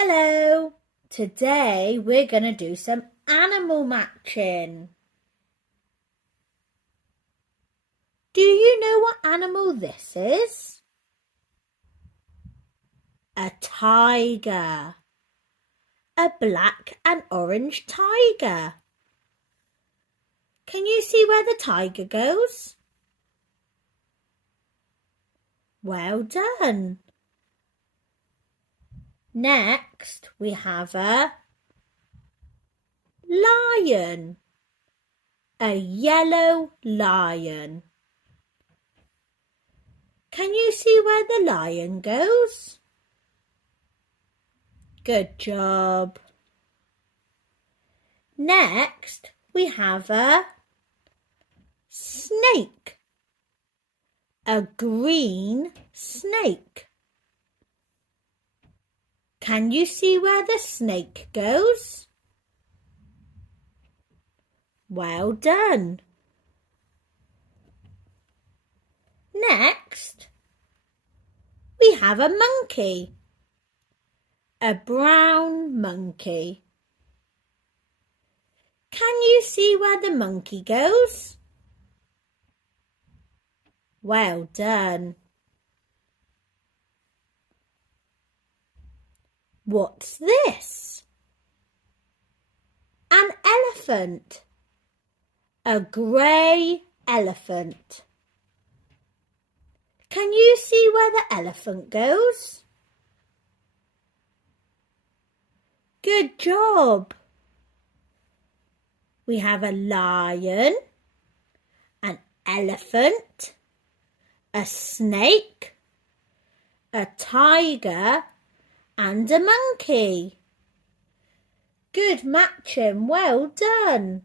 Hello! Today we're going to do some animal matching. Do you know what animal this is? A tiger. A black and orange tiger. Can you see where the tiger goes? Well done. Next, we have a lion, a yellow lion. Can you see where the lion goes? Good job. Next, we have a snake, a green snake. Can you see where the snake goes? Well done. Next, we have a monkey, a brown monkey. Can you see where the monkey goes? Well done. What's this? An elephant. A grey elephant. Can you see where the elephant goes? Good job. We have a lion, an elephant, a snake, a tiger, and a monkey. Good matching, well done.